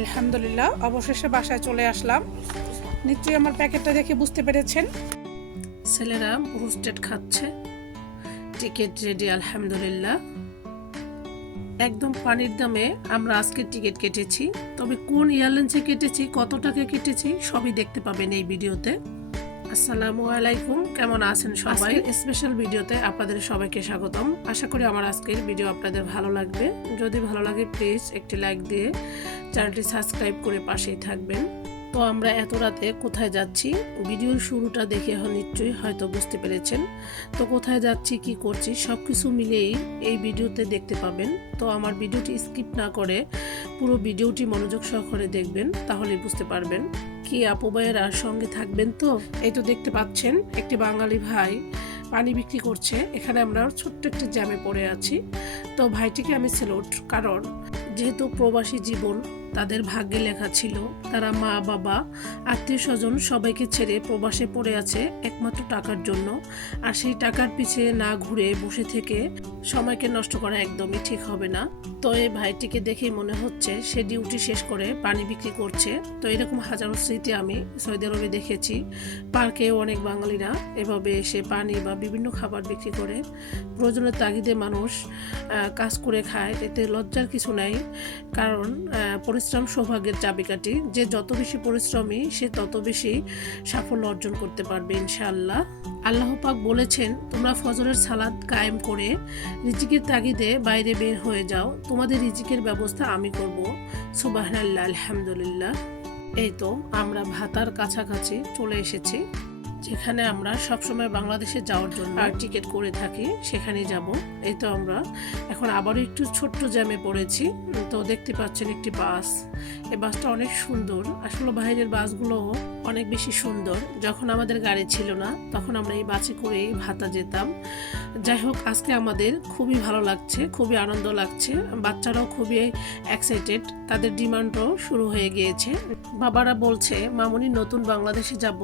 আলহামদুলিল্লাহ, অবশেষে বাসায় চলে আসলাম। নিশ্চয়ই আমার প্যাকেটটা দেখে বুঝতে পেরেছেন। ছেলেরা রোস্টেড খাচ্ছে। টিকিট রেডি, আলহামদুলিল্লাহ। একদম পানির দামে আমরা আজকে টিকিট কেটেছি। তবে কোন এয়ারলাইন্সে কেটেছি, কত টাকা কেটেছি, সবই দেখতে পাবেন এই ভিডিওতে। আসসালামু আলাইকুম, কেমন আছেন সবাই? স্পেশাল ভিডিওতে আপনাদের সবাইকে স্বাগতম। আশা করি আমার আজকের ভিডিও আপনাদের ভালো লাগবে। যদি ভালো লাগে প্লিজ একটি লাইক দিয়ে চ্যানেলটি সাবস্ক্রাইব করে পাশেই থাকবেন। তো আমরা এত রাতে কোথায় যাচ্ছি? ভিডিওর শুরুটা দেখে নিশ্চয়ই হয়তো বুঝতে পেরেছেন। তো কোথায় যাচ্ছি, কি করছি সব কিছু মিলেই এই ভিডিওতে দেখতে পাবেন। তো আমার ভিডিওটি স্কিপ না করে পুরো ভিডিওটি মনোযোগ সহকারে দেখবেন, তাহলেই বুঝতে পারবেন। কি আপু ভাইয়েরা সঙ্গে থাকবেন তো? এই তো দেখতে পাচ্ছেন, একটি বাঙালি ভাই পানি বিক্রি করছে। এখানে আমরা ছোট্ট একটি জ্যামে পড়ে আছি। তো ভাইটিকে আমি সেলুট কারণ যেহেতু প্রবাসী জীবন তাদের ভাগ্যে লেখা ছিল, তারা মা, বাবা, আত্মীয় স্বজন সবাইকে ছেড়ে প্রবাসে পড়ে আছে একমাত্র টাকার জন্য। আর সেই টাকার পিছে না ঘুরে বসে থেকে সময়কে নষ্ট করা একদমই ঠিক হবে না। তো এই ভাইটিকে দেখেই মনে হচ্ছে সে ডিউটি শেষ করে পানি বিক্রি করছে। তো এরকম হাজারো স্মৃতি আমি সৌদি আরবে দেখেছি। পার্কেও অনেক বাঙালিরা এভাবে এসে পানি বা বিভিন্ন খাবার বিক্রি করে। প্রয়োজনের তাগিদে মানুষ কাজ করে খায়, এতে লজ্জার কিছু নাই। কারণ পরিশ্রম সৌভাগ্যের চাবিকাঠি। যে যত বেশি পরিশ্রমী, সে তত বেশি সাফল্য অর্জন করতে পারবে ইনশাআল্লাহ। আল্লাহ পাক বলেছেন, তোমরা ফজরের সালাদ কায়েম করে রিজিকের তাগিদে বাইরে বের হয়ে যাও। তোমাদের রিজিকের ব্যবস্থা আমি করব। সুবাহান্লাহ আলহামদুলিল্লাহ। এই তো, আমরা ভাতার কাছাকাছি চলে এসেছি। যেখানে আমরা সবসময় বাংলাদেশে যাওয়ার জন্য টিকিট করে থাকি সেখানে যাব। এই তো আমরা এখন আবারও একটু ছোট্ট জ্যামে পড়েছি। তো দেখতে পাচ্ছেন একটি বাস। এই বাসটা অনেক সুন্দর। আসলে বাইরের বাসগুলো অনেক বেশি সুন্দর। যখন আমাদের গাড়ি ছিল না তখন আমরা এই বাসে করেই ভাতা যেতাম। যাই হোক আজকে আমাদের খুবই ভালো লাগছে খুবই আনন্দ লাগছে। বাচ্চারাও খুবই এক্সাইটেড তাদের ডিমান্ডও শুরু হয়ে গিয়েছে। বাবারা বলছে মামুনি নতুন বাংলাদেশে যাব।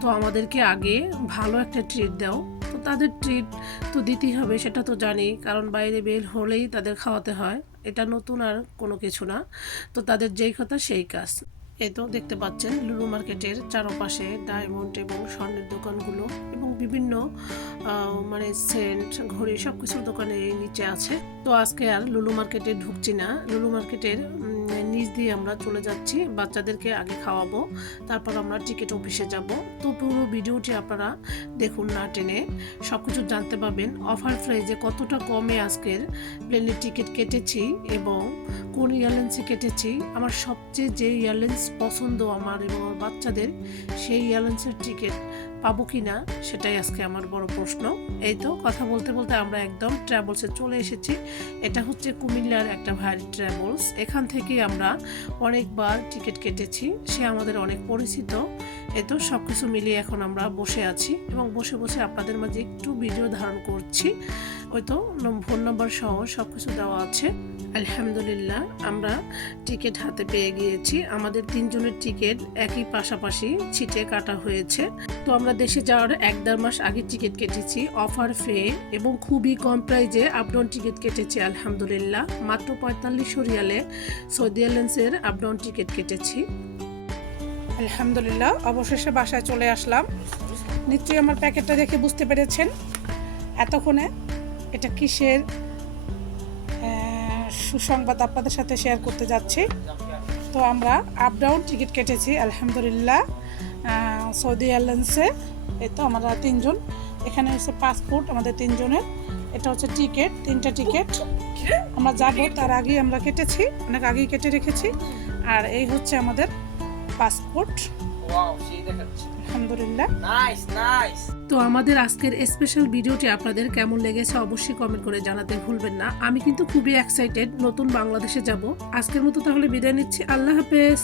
তো আমাদেরকে আগে ভালো একটা ট্রিট দাও। তো তাদের ট্রিট তো দিতেই হবে, সেটা তো জানি কারণ বাইরে বের হলেই তাদের খাওয়াতে হয়। এটা নতুন আর কোনো কিছু না। তো তাদের যেই কথা সেই কাজ। এই তো দেখতে পাচ্ছেন, লুলু মার্কেটের চারপাশে ডায়মন্ড এবং স্বর্ণের দোকানগুলো এবং বিভিন্ন মানে সেন্ট ঘড়ি সব কিছুর দোকানে নিচে আছে। তো আজকে আর লুলু মার্কেটে ঢুকছি না। লুলু মার্কেটের নিচ দিয়ে আমরা চলে যাচ্ছি, বাচ্চাদেরকে আগে খাওয়াবো, তারপর আমরা টিকিট অফিসে যাব। তো পুরো ভিডিওটি আপনারা দেখুন না টেনে সব কিছু জানতে পারবেন। অফার প্রাইজে কতটা কমে আজকের প্লেনের টিকিট কেটেছি এবং কোন এয়ারলাইন্সে কেটেছি। আমার সবচেয়ে যে এয়ারলাইন্স পছন্দ আমার এবং আমার বাচ্চাদের, সেই এয়ারলাইন্সের টিকিট পাবো কি না সেটাই আজকে আমার বড় প্রশ্ন। এই তো কথা বলতে বলতে আমরা একদম ট্রাভেলসে চলে এসেছি। এটা হচ্ছে কুমিল্লার একটা ভারী ট্রাভেলস এখান থেকে আমরা অনেকবার টিকিট কেটেছি, সে আমাদের অনেক পরিচিত। এই তো সব কিছু মিলিয়ে এখন আমরা বসে আছি এবং বসে বসে আপনাদের মাঝে একটু ভিডিও ধারণ করছি। ওই তো ফোন নম্বর সহ সব কিছু দেওয়া আছে। আলহামদুলিল্লাহ, আমরা টিকিট হাতে পেয়ে গিয়েছি। আমাদের তিনজনের টিকিট একই পাশাপাশি ছিটে কাটা হয়েছে। তো আমরা দেশে যাওয়ার এক দেড় মাস আগে টিকিট কেটেছি, অফার ফে এবং খুবই কম প্রাইজে আপডাউন টিকিট কেটেছি, আলহামদুলিল্লাহ। মাত্র পঁয়তাল্লিশশো রিয়ালে সৌদি এয়ারলাইন্সের আপডাউন টিকিট কেটেছি। আলহামদুলিল্লাহ, অবশেষে বাসায় চলে আসলাম। নিশ্চয়ই আমার প্যাকেটটা দেখে বুঝতে পেরেছেন এতক্ষণে এটা কিসের সুসংবাদ আপনাদের সাথে শেয়ার করতে যাচ্ছি। তো আমরা আপ ডাউন টিকিট কেটেছি, আলহামদুলিল্লাহ। সৌদি এয়ারলাইন্সে এই তো আমরা তিনজন। এখানে হচ্ছে পাসপোর্ট আমাদের তিনজনের। এটা হচ্ছে টিকিট তিনটা টিকিট আমরা যাব তার আগেই আমরা কেটেছি অনেক আগেই কেটে রেখেছি। আর এই হচ্ছে আমাদের পাসপোর্ট ওয়াও সেই দেখাচ্ছে। আলহামদুলিল্লাহ। নাইস নাইস তো আমাদের আজকের স্পেশাল ভিডিওটি আপনাদের কেমন লেগেছে অবশ্যই কমেন্ট করে জানাতে ভুলবেন না। আমি কিন্তু খুবই এক্সাইটেড নতুন বাংলাদেশে যাব। আজকের মতো তাহলে বিদায় নিচ্ছি। আল্লাহ হাফেজ।